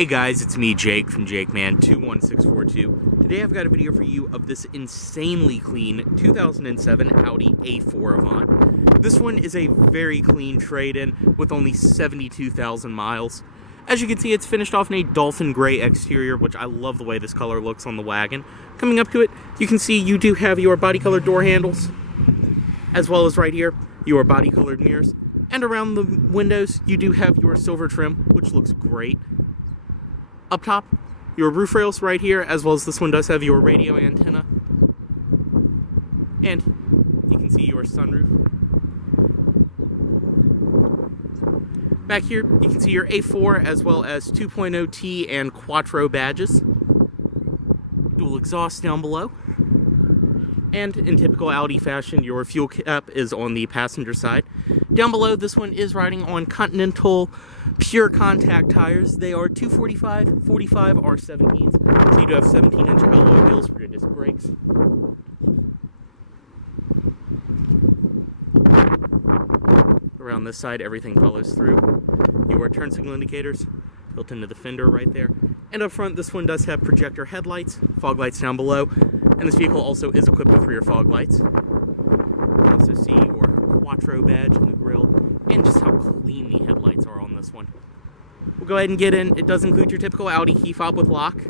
Hey guys, it's me, Jake, from JakeMan21642. Today I've got a video for you of this insanely clean 2007 Audi A4 Avant. This one is a very clean trade-in with only 72,000 miles. As you can see, it's finished off in a dolphin gray exterior, which I love the way this color looks on the wagon. Coming up to it, you can see you do have your body-colored door handles, as well as right here, your body-colored mirrors. And around the windows, you do have your silver trim, which looks great. Up top, your roof rails right here, as well as this one does have your radio antenna. And you can see your sunroof. Back here, you can see your A4 as well as 2.0T and Quattro badges. Dual exhaust down below. And in typical Audi fashion, your fuel cap is on the passenger side. Down below, this one is riding on Continental pure contact tires. They are 245, 45 R17s. So you do have 17-inch alloy wheels for your disc brakes. Around this side, everything follows through. Your turn signal indicators built into the fender right there. And up front, this one does have projector headlights, fog lights down below, and this vehicle also is equipped with rear fog lights. You can also see your Quattro badge in the grille, and just how clean the headlights are on this one. We'll go ahead and get in. It does include your typical Audi key fob with lock,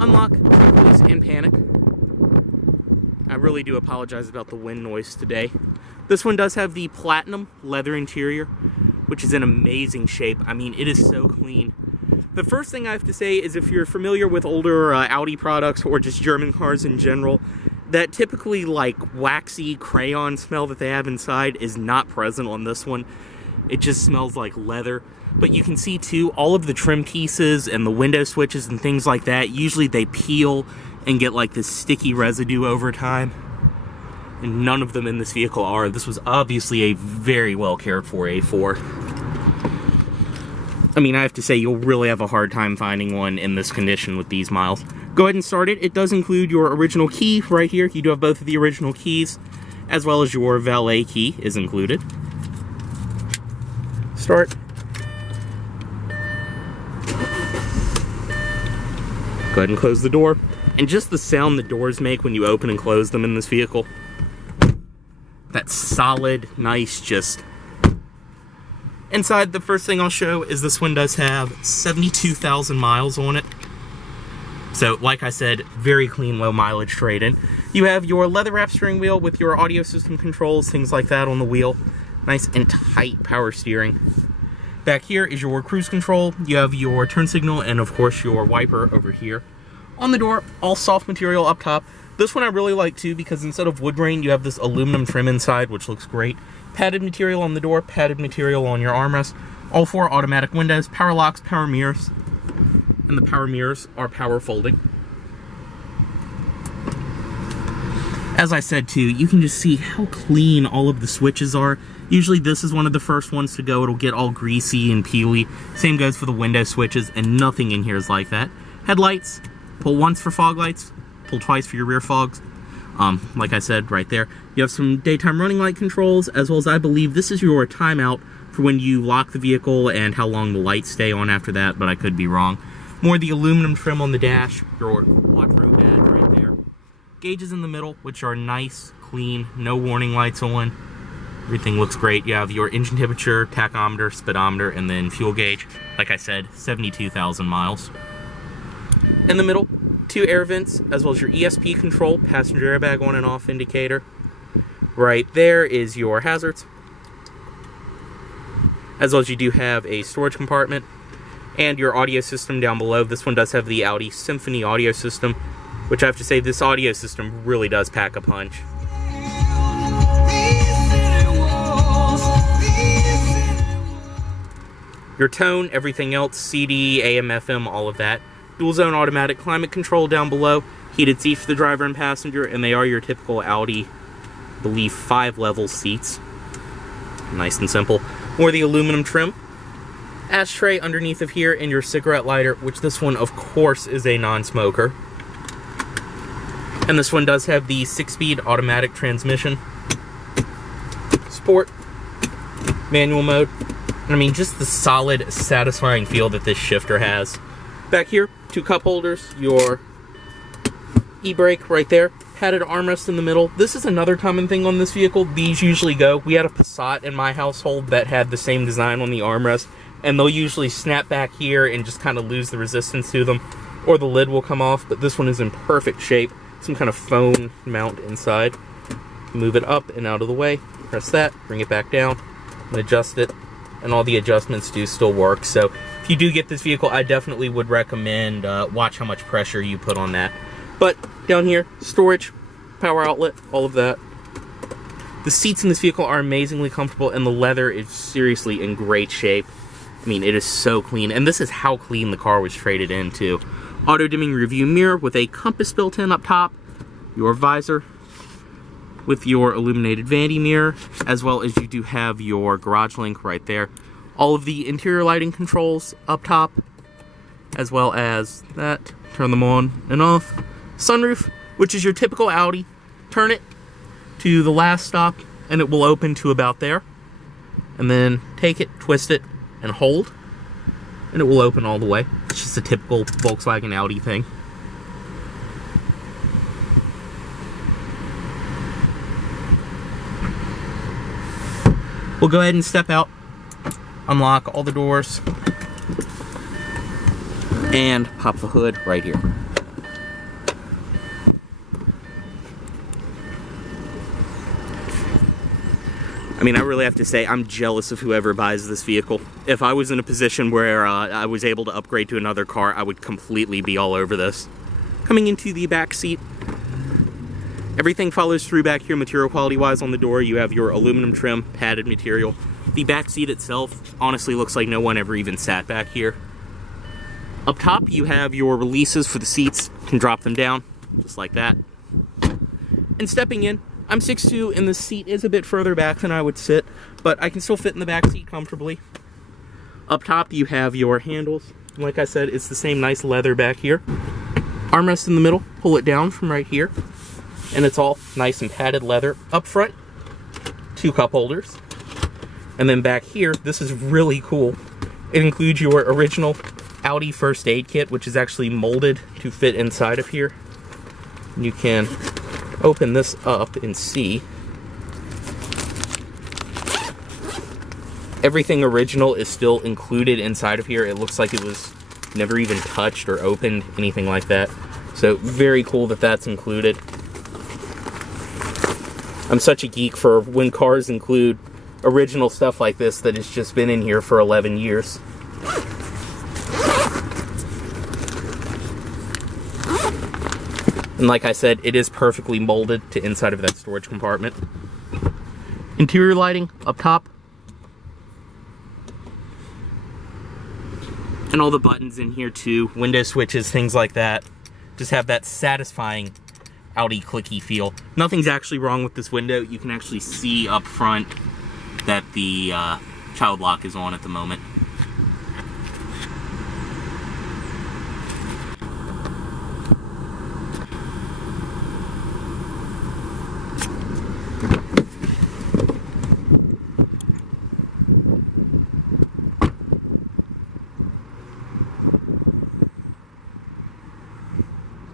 unlock, release, and panic. I really do apologize about the wind noise today. This one does have the platinum leather interior, which is in amazing shape. I mean, it is so clean. The first thing I have to say is if you're familiar with older Audi products or just German cars in general, that typically like waxy crayon smell that they have inside is not present on this one. It just smells like leather. But you can see too, all of the trim pieces and the window switches and things like that, usually they peel and get like this sticky residue over time. And none of them in this vehicle are. This was obviously a very well cared for A4. I mean, I have to say, you'll really have a hard time finding one in this condition with these miles. Go ahead and start it. It does include your original key right here. You do have both of the original keys, as well as your valet key is included. Start. Go ahead and close the door. And just the sound the doors make when you open and close them in this vehicle. That solid, nice, just... Inside, the first thing I'll show is this one does have 72,000 miles on it. So, like I said, very clean, low mileage trade-in. You have your leather-wrapped steering wheel with your audio system controls, things like that on the wheel. Nice and tight power steering. Back here is your cruise control. You have your turn signal and, of course, your wiper over here. On the door, all soft material up top. This one I really like, too, because instead of wood grain, you have this aluminum trim inside, which looks great. Padded material on the door, padded material on your armrest. All 4 automatic windows, power locks, power mirrors. And the power mirrors are power folding. As I said too, you can just see how clean all of the switches are. Usually this is one of the first ones to go. It'll get all greasy and peely. Same goes for the window switches, and nothing in here is like that. Headlights, pull once for fog lights, pull twice for your rear fogs. Like I said, right there. You have some daytime running light controls, as well as I believe this is your timeout for when you lock the vehicle and how long the lights stay on after that, but I could be wrong. More of the aluminum trim on the dash, your Quattro badge right there. Gauges in the middle, which are nice, clean, no warning lights on. Everything looks great. You have your engine temperature, tachometer, speedometer, and then fuel gauge. Like I said, 72,000 miles. In the middle, 2 air vents, as well as your ESP control, passenger airbag on and off indicator. Right there is your hazards. As well as you do have a storage compartment. And your audio system down below. This one does have the Audi Symphony audio system, which I have to say, this audio system really does pack a punch. Your tone, everything else, CD, AM, FM, all of that. Dual zone automatic climate control down below. Heated seats for the driver and passenger, and they are your typical Audi, I believe, 5-level seats. Nice and simple. More of the aluminum trim. Ashtray underneath of here, and your cigarette lighter, which this one, of course, is a non-smoker. And this one does have the 6-speed automatic transmission. Sport, manual mode, And I mean, just the solid, satisfying feel that this shifter has. Back here, 2 cup holders, your e-brake right there, padded armrest in the middle. This is another common thing on this vehicle. These usually go. We had a Passat in my household that had the same design on the armrest, and they'll usually snap back here and just kind of lose the resistance to them, or the lid will come off, but this one is in perfect shape. Some kind of phone mount inside. Move it up and out of the way, press that, bring it back down, and adjust it, and all the adjustments do still work. So if you do get this vehicle, I definitely would recommend watch how much pressure you put on that. But down here, storage, power outlet, all of that. The seats in this vehicle are amazingly comfortable, and the leather is seriously in great shape. I mean, it is so clean, and this is how clean the car was traded into. Auto dimming review mirror with a compass built in up top, your visor with your illuminated vanity mirror, as well as you do have your garage link right there. All of the interior lighting controls up top, as well as that. Turn them on and off. Sunroof, which is your typical Audi. Turn it to the last stop and it will open to about there. And then take it, twist it, and hold, and it will open all the way. It's just a typical Volkswagen Audi thing. We'll go ahead and step out, unlock all the doors, and pop the hood right here. I mean, I really have to say, I'm jealous of whoever buys this vehicle. If I was in a position where I was able to upgrade to another car, I would completely be all over this. Coming into the back seat, everything follows through back here material quality wise on the door. You have your aluminum trim, padded material. The back seat itself honestly looks like no one ever even sat back here. Up top, you have your releases for the seats. You can drop them down, just like that. And stepping in, I'm 6'2", and the seat is a bit further back than I would sit, but I can still fit in the back seat comfortably. Up top, you have your handles. Like I said, it's the same nice leather back here. Armrest in the middle, pull it down from right here, and it's all nice and padded leather. Up front, 2 cup holders. And then back here, this is really cool. It includes your original Audi first aid kit, which is actually molded to fit inside of here. And you can open this up and see. Everything original is still included inside of here. It looks like it was never even touched or opened, anything like that. So very cool that that's included. I'm such a geek for when cars include original stuff like this that has just been in here for 11 years. And like I said, it is perfectly molded to inside of that storage compartment. Interior lighting up top. And all the buttons in here too, window switches, things like that. Just have that satisfying Audi clicky feel. Nothing's actually wrong with this window. You can actually see up front that the child lock is on at the moment.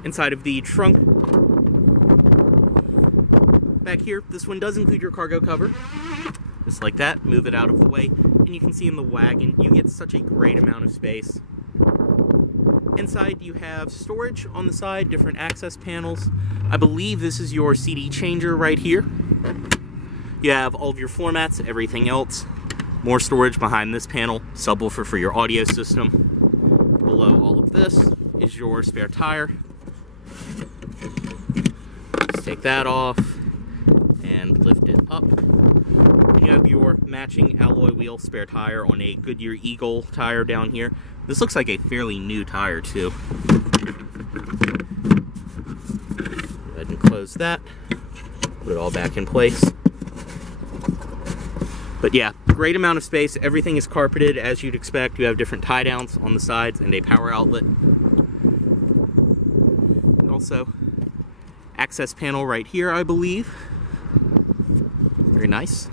Inside of the trunk, back here, this one does include your cargo cover. Just like that, move it out of the way, and you can see in the wagon, you get such a great amount of space. Inside, you have storage on the side, different access panels. I believe this is your CD changer right here. You have all of your floor mats, everything else. More storage behind this panel, subwoofer for your audio system. Below all of this is your spare tire. Just take that off and lift it up. You have your matching alloy wheel spare tire on a Goodyear Eagle tire down here. This looks like a fairly new tire too. Go ahead and close that. Put it all back in place. But yeah, great amount of space. Everything is carpeted as you'd expect. You have different tie downs on the sides and a power outlet. Also, access panel right here, I believe. Very nice.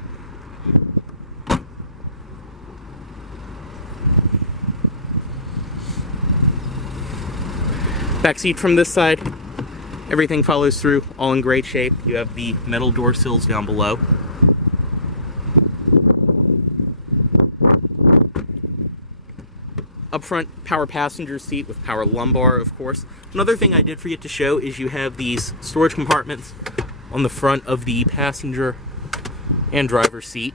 Back seat from this side, everything follows through, all in great shape. You have the metal door sills down below. Up front, power passenger seat with power lumbar, of course. Another thing I did forget to show is you have these storage compartments on the front of the passenger and driver's seat.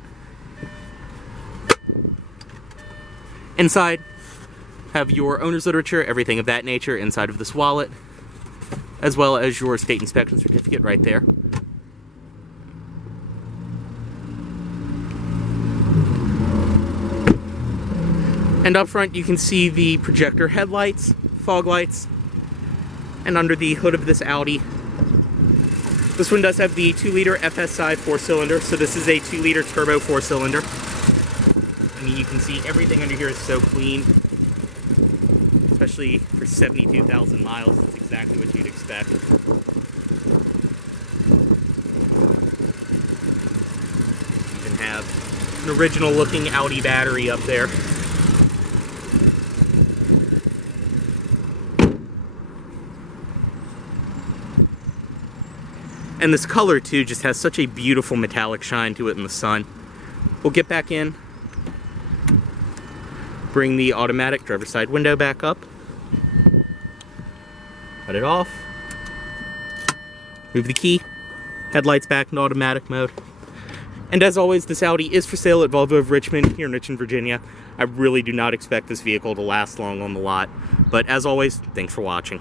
Inside, have your owner's literature, everything of that nature inside of this wallet, as well as your state inspection certificate right there. And up front you can see the projector headlights, fog lights, and under the hood of this Audi, this one does have the 2-liter FSI 4-cylinder, so this is a 2-liter turbo 4-cylinder. I mean, you can see everything under here is so clean, especially for 72,000 miles. It's exactly what you'd expect. You even have an original looking Audi battery up there. And this color, too, just has such a beautiful metallic shine to it in the sun. We'll get back in, bring the automatic driver's side window back up, cut it off, move the key, headlights back in automatic mode. And as always, this Audi is for sale at Volvo of Richmond here in Richmond, Virginia. I really do not expect this vehicle to last long on the lot. But as always, thanks for watching.